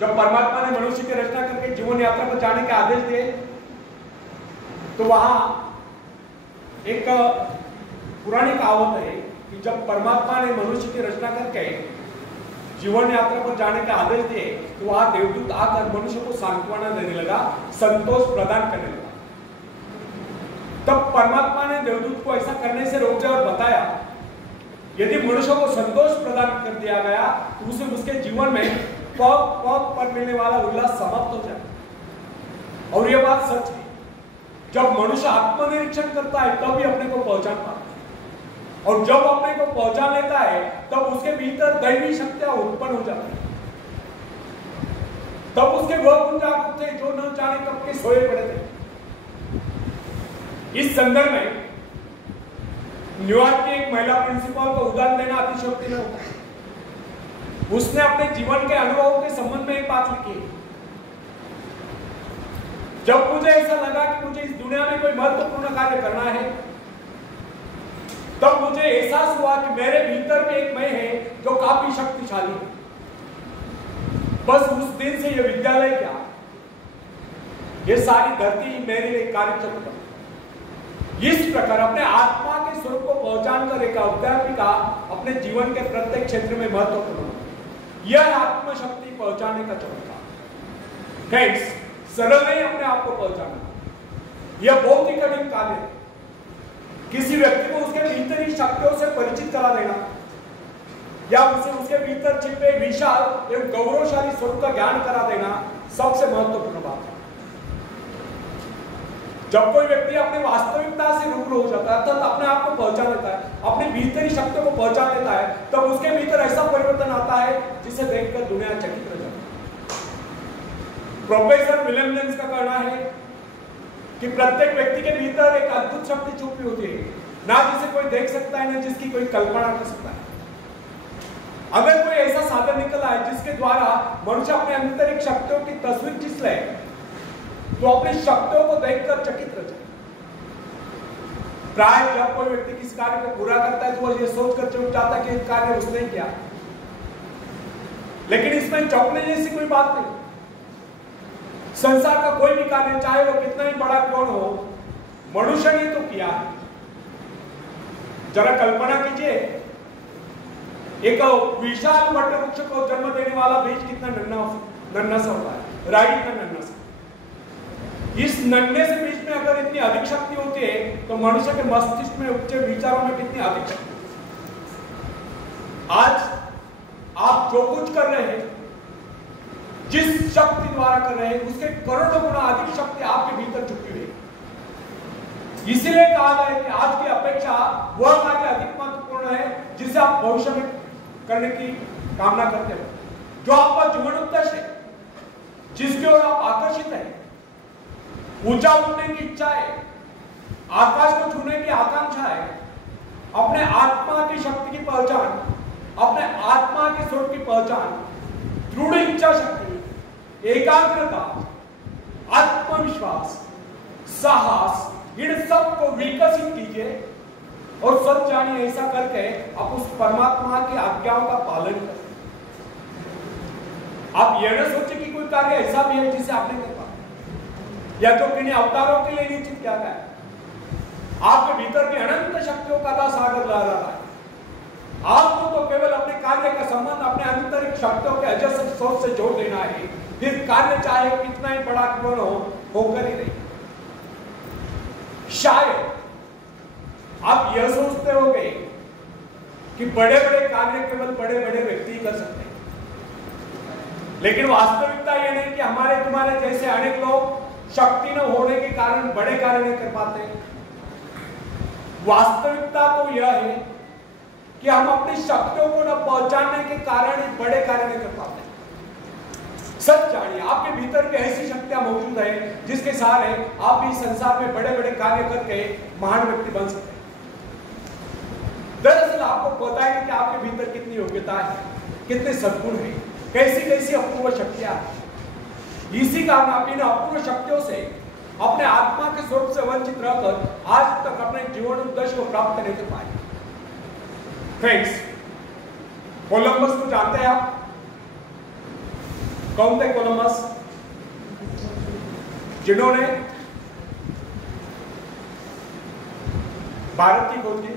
जब परमात्मा ने मनुष्य की रचना करके जीवन यात्रा पर जाने के आदेश दिए तो वहां एक पुरानी कहावत है कि जब परमात्मा ने मनुष्य की रचना करके जीवन यात्रा पर जाने के आदेश दिए तो वहां देवदूत आकर मनुष्य को सांत्वना देने लगा, संतोष प्रदान करने लगा। तब परमात्मा ने देवदूत को ऐसा करने से रोक दिया और बताया यदि मनुष्य को संतोष प्रदान कर दिया गया तो उसे उसके जीवन में पग पग पर मिलने वाला उल्लास समाप्त हो जाए। और यह बात सच है, जब मनुष्य आत्मनिरीक्षण करता है तब भी अपने को पहचान पाता है, और जब अपने को पहचान लेता है तब उसके भीतर दैवी शक्तियां उत्पन्न हो जाती है। तब उसके वह गुण जागृत थे जो न जाने कब के सोए पड़े थे। इस संदर्भ में न्यूयॉर्क की एक महिला प्रिंसिपल को उदाहरण देना अतिशयोक्ति में होता है। उसने अपने जीवन के अनुभवों के संबंध में एक बात लिखी, जब मुझे ऐसा लगा कि मुझे इस दुनिया में कोई महत्वपूर्ण कार्य करना है तब मुझे एहसास हुआ कि मेरे भीतर में एक मैं है जो काफी शक्तिशाली है। बस उस दिन से यह विद्यालय क्या, यह सारी धरती मेरे लिए कार्य चल रहा। इस प्रकार अपने आत्मा के स्वरूप को पहचान कर एक अध्यापिका अपने जीवन के प्रत्येक क्षेत्र में महत्वपूर्ण, यह आत्मशक्ति पहचानने का चमत्कार। फ्रेंड्स, सरल नहीं अपने आप को पहचानना, यह बहुत ही कठिन कार्य है। किसी व्यक्ति को उसके भीतर ही शक्तियों से परिचित करा देना या उसे उसके भीतर छिपे विशाल एवं गौरवशाली स्वरूप का ज्ञान करा देना सबसे महत्वपूर्ण बात है। जब कोई व्यक्ति अपनी वास्तविकता से रूबरू हो जाता है, तब अपने आप को पहचान लेता है, अपनी भीतरी शक्तियों को पहचान लेता है, तब उसके भीतर ऐसा परिवर्तन आता है जिसे देखकर दुनिया चकित रह जाती है। प्रोफेसर विलियम जेम्स का कहना है कि प्रत्येक व्यक्ति के भीतर एक अद्भुत शक्ति छुपी होती है, ना जिसे कोई देख सकता है, ना जिसकी कोई कल्पना कर सकता है। अगर कोई ऐसा साधन निकला है जिसके द्वारा मनुष्य अपने आंतरिक शक्तियों की तस्वीर खींच ले तो अपनी शक्तियों को देखकर चकित रह जाए। प्राय जब कोई व्यक्ति किसी कार्य को पूरा करता है तो वह यह सोचकर चौंक जाता है कि कार्य उसने किया, लेकिन इसमें चौंकने जैसी कोई बात नहीं। संसार का कोई भी कार्य, चाहे वो कितना ही बड़ा क्यों न हो, मनुष्य ने तो किया है। जरा कल्पना कीजिए, एक विशाल वट वृक्ष को जन्म देने वाला बीज कितना नन्हा सा होता है, राई इतना नन्हा सा। इस नन्हे से बीज में अगर इतनी अधिक शक्ति होती है तो मनुष्य के मस्तिष्क में उपजे विचारों में कितनी अधिक शक्ति। आज आप जो कुछ कर रहे हैं, जिस शक्ति द्वारा कर रहे हैं, उसके करोड़ों गुना अधिक शक्ति आपके भीतर छुपी हुई है। इसीलिए कहा गया है कि आज की अपेक्षा वह कार्य अधिक महत्वपूर्ण है जिसे आप भविष्य में करने की कामना करते हो, जो आपका जीवन उद्देश्य है, जिसकी ओर आप आकर्षित हैं। ऊंचा उठने की इच्छा है, आकाश को छूने की आकांक्षा है, अपने आत्मा की शक्ति की पहचान, अपने आत्मा के स्वरूप की पहचान, दृढ़ इच्छा शक्ति, एकाग्रता, आत्मविश्वास, साहस, इन सब को विकसित कीजिए और सब जानिए। ऐसा करके आप उस परमात्मा की आज्ञाओं का पालन करें। आप यह न सोचे कि कोई कार्य ऐसा भी है जिसे आपने कर या जो किन्हीं अवतारों के लिए निश्चित किया गया है। आपके भीतर की अनंत शक्तियों का सागर ला रहा है। आपको तो केवल अपने कार्य का संबंध अपने आंतरिक शक्तियों के अजस्र सोच से जोड़ देना है, फिर कार्य चाहे कितना ही बड़ा क्यों न हो, होकर ही नहीं। शायद आप यह सोचते होंगे कि बड़े बड़े कार्य केवल बड़े बड़े व्यक्ति ही कर सकते हैं, लेकिन वास्तविकता यह नहीं कि हमारे तुम्हारे जैसे अनेक लोग शक्ति न होने के कारण बड़े कार्य नहीं कर पाते। वास्तविकता तो यह है कि हम अपनी शक्तियों को न पहचानने के कारण ही बड़े कार्य नहीं कर पाते। सच जानिए, आपके भीतर भी ऐसी शक्तियां मौजूद है जिसके सहारे आप भी संसार में बड़े बड़े कार्य करके महान व्यक्ति बन सकते हैं। दरअसल आपको पता है कि आपके भीतर कितनी योग्यता है, कितने सद्गुण है, कैसी कैसी अपूर्व शक्तियां हैं। इसी कारण आप इन अपूर्व शक्तियों से अपने आत्मा के स्वरूप से वंचित रहकर आज तक अपने जीवन उद्देश्य को प्राप्त नहीं कर पाए। फ्रेंड्स, कोलंबस को जानते हैं आप? कौन थे कोलंबस? जिन्होंने भारत की खोज की।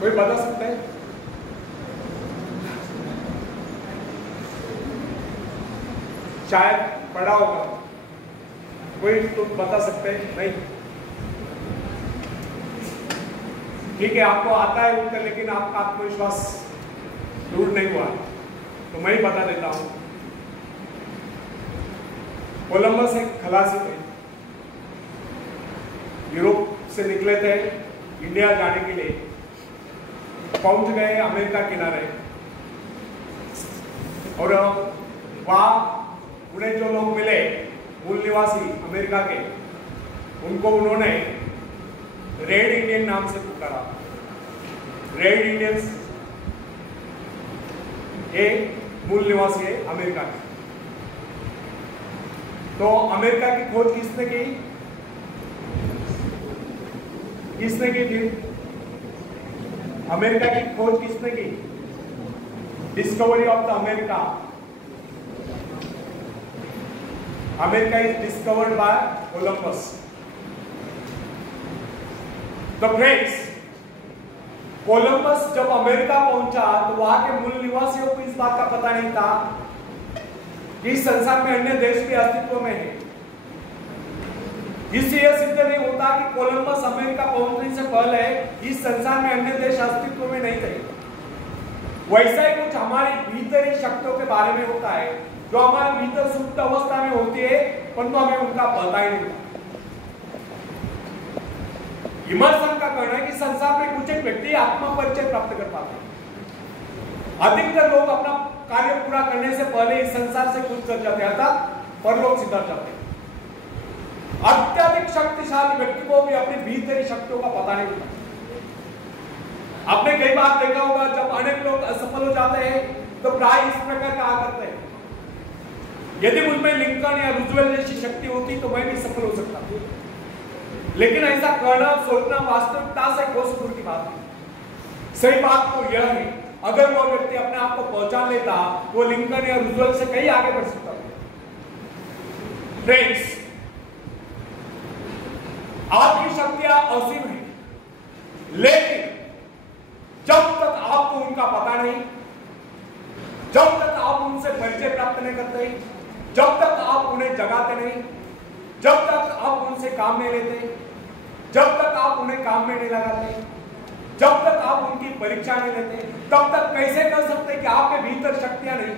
कोई बता सकता है? शायद पढ़ा होगा, कोई तो बता सकते हैं? नहीं, ठीक है, आपको आता है उत्तर, लेकिन आपका आत्मविश्वास दूर नहीं हुआ, तो मैं ही बता देता हूं। कोलंबस एक खलासी थे, यूरोप से निकले थे इंडिया जाने के लिए, पहुंच गए अमेरिका किनारे, और वहां उन्हें जो लोग मिले मूल निवासी अमेरिका के, उनको उन्होंने रेड इंडियन नाम से पुकारा। रेड इंडियंस ये मूल निवासी है अमेरिका के। तो अमेरिका की खोज किसने की? किसने की थी? अमेरिका की खोज किसने की? Discovery of the America. America is discovered by Columbus. तो फ्रेंड्स, कोलंबस जब अमेरिका पहुंचा तो वहां के मूल निवासियों को इस बात का पता नहीं था कि इस संसार में अन्य देश भी अस्तित्व में है। इससे यह सिद्ध नहीं होता कि कोलंबस अमेरिका पहुंचने से पहले इस संसार में अन्य देश अस्तित्व में नहीं थे। वैसा ही कुछ हमारी भीतरी शक्तियों के बारे में होता है, जो हमारे भीतर सुप्त अवस्था में होती है, परंतु हमें उनका पता ही नहीं। इमर्सन का कहना है कि संसार में कुछ एक व्यक्ति आत्म परिचय प्राप्त कर पाते हैं। अधिकतर लोग अपना कार्य पूरा करने से पहले इस संसार से कुछ कर जाते हैं, अर्थात परलोक सिधार जाते हैं। अत्यधिक शक्तिशाली व्यक्ति को भी अपनी भीतरी शक्तियों का पता नहीं होता। आपने कई बार देखा होगा, जब अनेक लोग असफल हो जाते हैं तो प्राय इस प्रकार कहा करते हैं, यदि मुझमें लिंकन या रूजवेल्ट जैसी शक्ति होती तो मैं भी सफल हो सकता। लेकिन ऐसा कहना सोचना वास्तविकता से कोस दूर की बात है। सही बात तो यह है, अगर वो व्यक्ति अपने आप को पहचान लेता, वो लिंकन या रूजवेल्ट से कहीं आगे बढ़ सकता। फ्रेंड्स, आपकी शक्तियां असीम है, लेकिन जब तक आपको उनका पता नहीं, जब तक आप उनसे परिचय प्राप्त नहीं करते, जब तक आप उन्हें जगाते नहीं, जब तक आप उनसे काम नहीं लेते, जब तक आप उन्हें काम में नहीं लगाते, जब तक आप उनकी परीक्षा नहीं लेते, तब तक कैसे कर सकते कि आपके भीतर शक्तियां नहीं?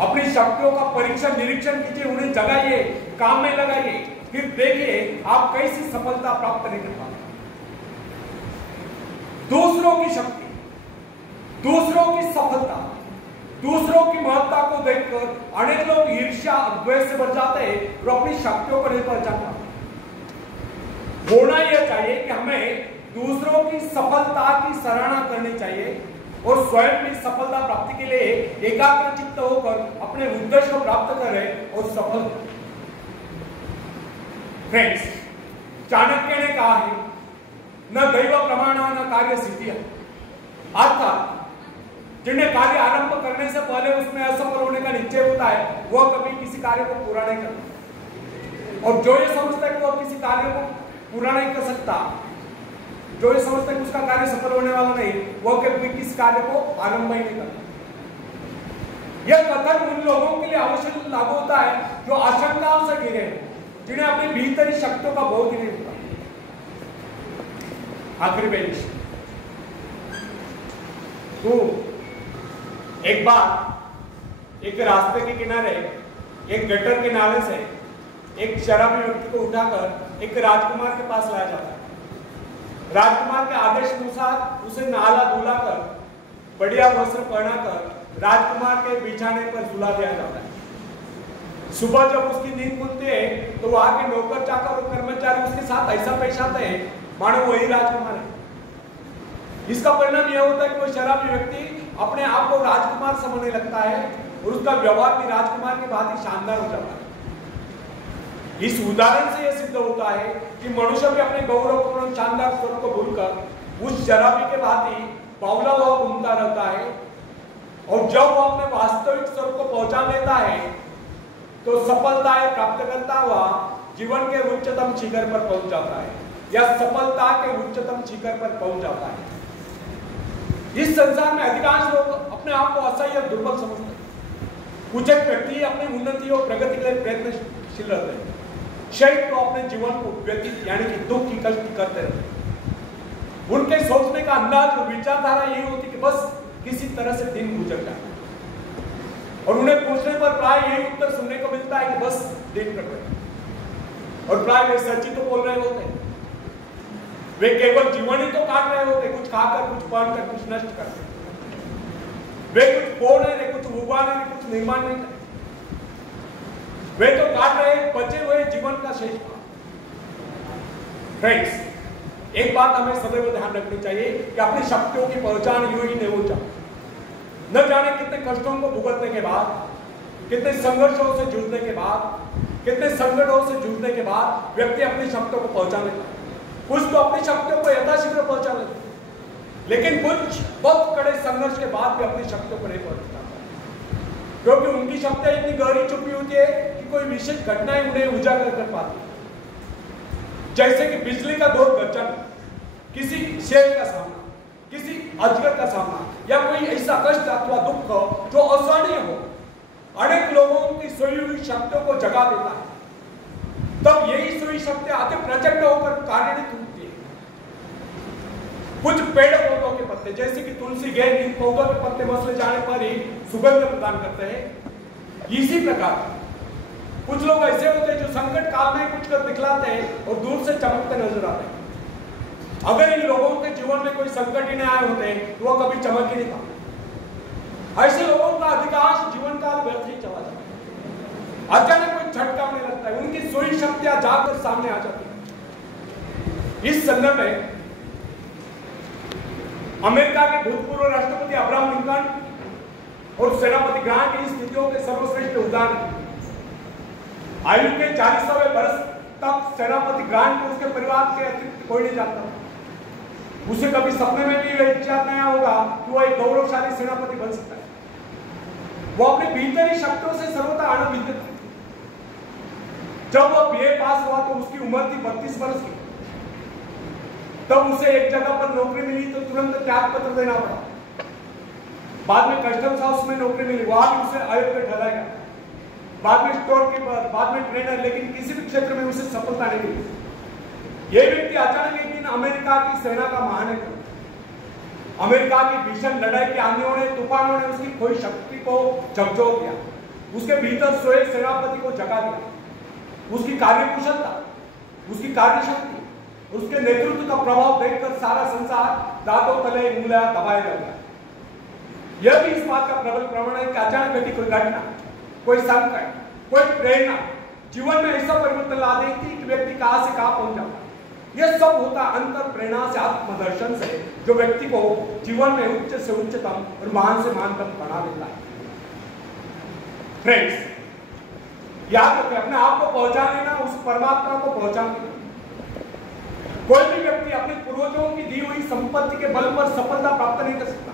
अपनी शक्तियों का परीक्षण निरीक्षण कीजिए, उन्हें जगाइए, काम में लगाइए, फिर देखिए आप कैसी सफलता प्राप्त नहीं कर पाते। दूसरों की शक्ति, दूसरों की सफलता, दूसरों की महत्ता को देखकर अनेक लोग ईर्ष्या द्वेष से भर जाते हैं और अपनी शक्तियों को नहीं पहचान पाते। होना यह चाहिए कि हमें दूसरों की सफलता की सराहना करनी चाहिए और स्वयं की सफलता प्राप्ति के लिए एकाग्र चित्त होकर अपने उद्देश्य को प्राप्त करें और सफल। फ्रेंड्स, चाणक्य ने कहा है, न दैव प्रमाण न कार्य सिद्धि, अर्थात जिन्हें कार्य आरंभ करने से पहले उसमें असफल होने का निश्चय होता है, वह कभी किसी कार्य को पूरा नहीं करता। और जो ये समझता है कि वह किसी कार्य को पूरा नहीं कर सकता, जो ये समझता है कि उसका कार्य सफल होने वाला नहीं, वह कभी किसी कार्य को आरंभ ही नहीं करता। यह कथन उन लोगों के लिए अवश्य लागू होता है जो आशंकाओं से घिरे हैं, जिन्हें अपनी भीतरी शक्तियों का बोध ही नहीं होता। आखिरी बेंच, तो एक बार एक रास्ते के किनारे एक गटर के नाले से एक शराबी व्यक्ति को उठाकर एक राजकुमार के पास लाया जाता है। राजकुमार के आदेश अनुसार उसे नहाला धुला कर बढ़िया वस्त्र पहनाकर राजकुमार के बिछाने पर सुला दिया जाता है। सुबह जब उसकी नींद खुलती है तो वहां के नौकर चाकर और कर्मचारी उसके साथ ऐसा पेश आते हैं मानो वही राजकुमार है। इसका परिणाम यह होता है कि वो शराबी व्यक्ति अपने आप को राजकुमार समझने लगता है और उसका व्यवहार भी राजकुमार की भांति शानदार हो जाता है। इस उदाहरण से यह सिद्ध होता है कि मनुष्य भी अपने गौरवपूर्ण शानदार स्वरूप को भूलकर उस शराबी के भांति बावला हुआ घूमता रहता है और और जब वो अपने वास्तविक स्वरूप को पहुंचा लेता है तो सफलताएं प्राप्त करता हुआ जीवन के उच्चतम शिखर पर पहुंच जाता है या सफलता के उच्चतम शिखर पर पहुंच जाता है। इस संसार में अधिकांश लोग अपने आप को असह्य और दुर्बल समझते हैं। कुछ एक व्यक्ति अपनी उन्नति और प्रगति के लिए प्रयत्नशील रहते हैं, शेष तो अपने जीवन को व्यतीत यानी कि दुख की कष्ट करते रहते हैं। उनके सोचने का अंदाज और विचारधारा यही होती कि बस किसी तरह से दिन गुजर जाए, और उन्हें पूछने पर प्राय यही उत्तर सुनने को मिलता है कि बस दिन कट गया। और प्राय वे सच ही तो बोल रहे होते हैं, वे केवल जीवन ही तो काट रहे होते, कुछ खाकर, कुछ पहनकर, कुछ नष्ट करके। वे कुछ बोल रहे, कुछ उगा रहे, कुछ निर्माण नहीं कर, वे तो काट रहे बचे हुए जीवन का शेष भाग। फ्रेंड्स, एक बात हमें सदैव ध्यान रखनी चाहिए कि अपनी शक्तियों की पहचान यूं ही नहीं हो जाए। न जाने कितने कष्टों को भुगतने के बाद, कितने संघर्षों से जूझने के बाद, कितने संकटों से जूझने के बाद व्यक्ति अपनी शक्तियों को पहचान लेता है। कुछ तो अपनी शक्तियों को यथाशीघ्र पहुंचा लेते हैं, लेकिन कुछ बहुत कड़े संघर्ष के बाद भी अपनी शक्तियों को नहीं पहुंचा पाते, क्योंकि उनकी शक्तियां इतनी गहरी छुपी होती है कि कोई विशेष घटनाएं उन्हें उजागर कर पाती है। जैसे कि बिजली का घोर गर्जन, किसी शेर का सामना, किसी अजगर का सामना, या कोई ऐसा कष्ट अथवा दुख जो असहनीय हो, अनेक लोगों की सोई हुई शक्तियों को जगा देता है। तब यही सोई शक्तियां अति प्रचंड होकर कार्यरत होती है। कुछ पेड़ पौधों के पत्ते, जैसे कि तुलसी, गेंद, इन पौधों के पत्ते मसले जाने पर ही सुगंध प्रदान करते हैं। इसी प्रकार कुछ लोग ऐसे होते हैं जो संकट काल में कुछ कर दिखलाते हैं और दूर से चमकते नजर आते हैं। अगर इन लोगों के जीवन में कोई संकट ही नहीं आए होते तो वो कभी चमक ही नहीं पाते। ऐसे लोगों का अधिकांश जीवन काल व्यर्थ ही चला जाता है। अचानक कोई झटका होने लगता है, उनकी सोई शक्तियां जाकर सामने आ जाती है। इस संदर्भ में अमेरिका के भूतपूर्व राष्ट्रपति अब्राहम लिंकन और सेनापति ग्रांट की स्थितियों के सर्वश्रेष्ठ उदाहरण। आयु के 40वें वर्ष तक सेनापति ग्रांट को उसके परिवार के अतिरिक्त कोई नहीं जानता था। उसे कभी सपने में भी विचार नहीं होगा कि वो एक गौरवशाली सेनापति बन सकता है। वो अपने भीतरी शक्तियों से सर्वथा आनंदित था। जब वह बीए पास हुआ तो उसकी उम्र थी 32 वर्ष की। तब उसे एक जगह पर नौकरी मिली तो तुरंत त्याग पत्र देना पड़ा। बाद में कस्टम्स हाउस में नौकरी मिली, वहां भी उसे अयोग्य ठहराया गया। बाद में स्टोर कीपर, बाद में ट्रेनर, लेकिन किसी भी क्षेत्र में उसे सफलता नहीं मिली। यह व्यक्ति अचानक एक दिन अमेरिका की सेना का महानायक। अमेरिका की भीषण लड़ाई के आंधियों ने, तूफानों ने उसकी खोई शक्ति को झकझोर दिया। उसके भीतर सोए सेनापति को जगा दिया। उसकी कार्यकुशलता, उसकी कार्यशक्ति, उसके नेतृत्व का प्रभाव देखकर सारा संसार दांतों तले उंगलियां दबाए लगा। यह भी इस बात का प्रबल प्रमाण है कि अचानक घटी कोई घटना, कोई संकट, कोई प्रेरणा जीवन में ऐसा परिवर्तन ला देती कि व्यक्ति कहां से कहां पहुंच जाता। यह सब होता अंतर प्रेरणा से, आत्मदर्शन से, जो व्यक्ति को जीवन में उच्च से उच्चतम और महान से महानतम बना देता है। फ्रेंड्स, याद रखें, अपने आप को पहुंचा लेना उस परमात्मा को पहुंचा लेना। कोई भी व्यक्ति अपने पूर्वजों की दी हुई संपत्ति के बल पर सफलता प्राप्त नहीं कर सकता,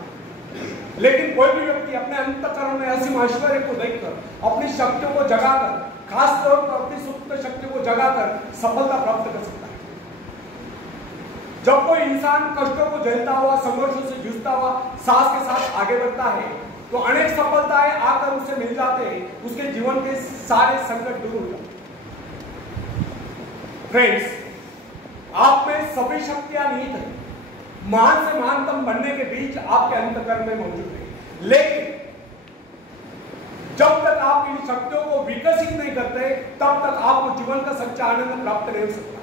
लेकिन कोई भी व्यक्ति अपने अंतःकरण में असीम ऐश्वर्य को देखकर, अपनी शक्तियों को जगाकर, खासतौर पर अपनी सुप्त शक्तियों को जगाकर सफलता प्राप्त कर सकता है। जब कोई इंसान कष्टों को झेलता हुआ, संघर्षों से जूझता हुआ साहस के साथ आगे बढ़ता है तो अनेक सफलताएं आकर उसे मिल जाते हैं। उसके जीवन के सारे संकट दूर हो जाते हैं। फ्रेंड्स, आप में सभी शक्तियां निहित है, महान से महानतम बनने के बीच आपके अंतःकरण में मौजूद है। लेकिन जब तक आप इन शक्तियों को विकसित नहीं करते तब तक आपको जीवन का सच्चा आनंद प्राप्त नहीं हो सकता।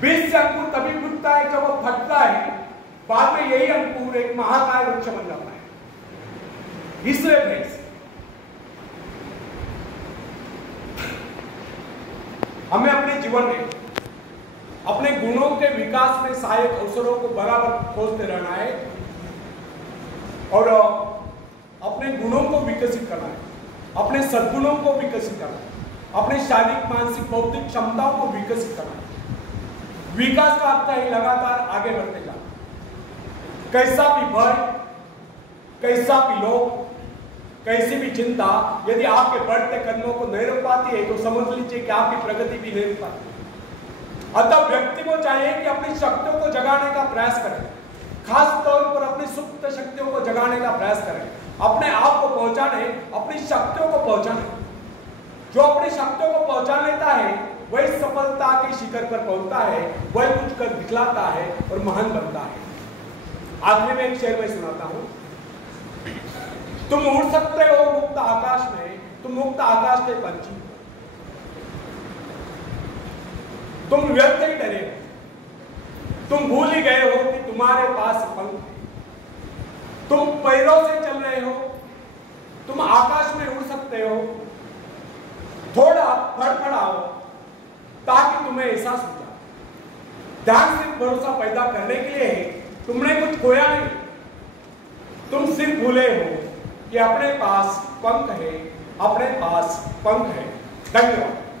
बीज से अंकुर तभी फूटता है जब वह फटता है, बाद में यही अंकुर एक महाकाय वृक्ष बन जाता है। इसलिए फ्रेंड्स, हमें अपने जीवन में अपने गुणों के विकास में सहायक अवसरों को बराबर खोजते रहना है और अपने गुणों को विकसित करना है, अपने सद्गुणों को विकसित करना है, अपने शारीरिक, मानसिक, बौद्धिक क्षमताओं को विकसित करना है। विकास का अर्थ है लगातार आगे बढ़ते जाना। कैसा भी भय, कैसा भी लोग, कैसी भी चिंता यदि आपके बढ़ते कदमों को नहीं रोक पाती है तो समझ लीजिए कि आपकी प्रगति भी नहीं रुक पाती। अतः व्यक्ति को चाहिए कि अपनी शक्तियों को जगाने का प्रयास करें, खास तौर पर अपनी सुप्त शक्तियों को जगाने का प्रयास करें, अपने आप को पहचाने, अपनी शक्तियों को पहचाने। जो अपनी शक्तियों को पहचान लेता है वही सफलता के शिखर पर पहुंचता है, वही कुछ कर दिखलाता है और महान बनता है। आखिरी में एक शेर मैं सुनाता हूं। तुम उड़ सकते हो मुक्त आकाश में, तुम मुक्त आकाश के पंछी, तुम व्यर्थ ही डरे हो, तुम भूल ही गए हो कि तुम्हारे पास पंख है, तुम पैरों से चल रहे हो, तुम आकाश में उड़ सकते हो। थोड़ा फड़फड़ाओ ताकि तुम्हें एहसास हो जाए। ध्यान सिर्फ भरोसा पैदा करने के लिए है, तुमने कुछ खोया नहीं, तुम सिर्फ भूले हो कि अपने पास पंख है, अपने पास पंख है। धन्यवाद।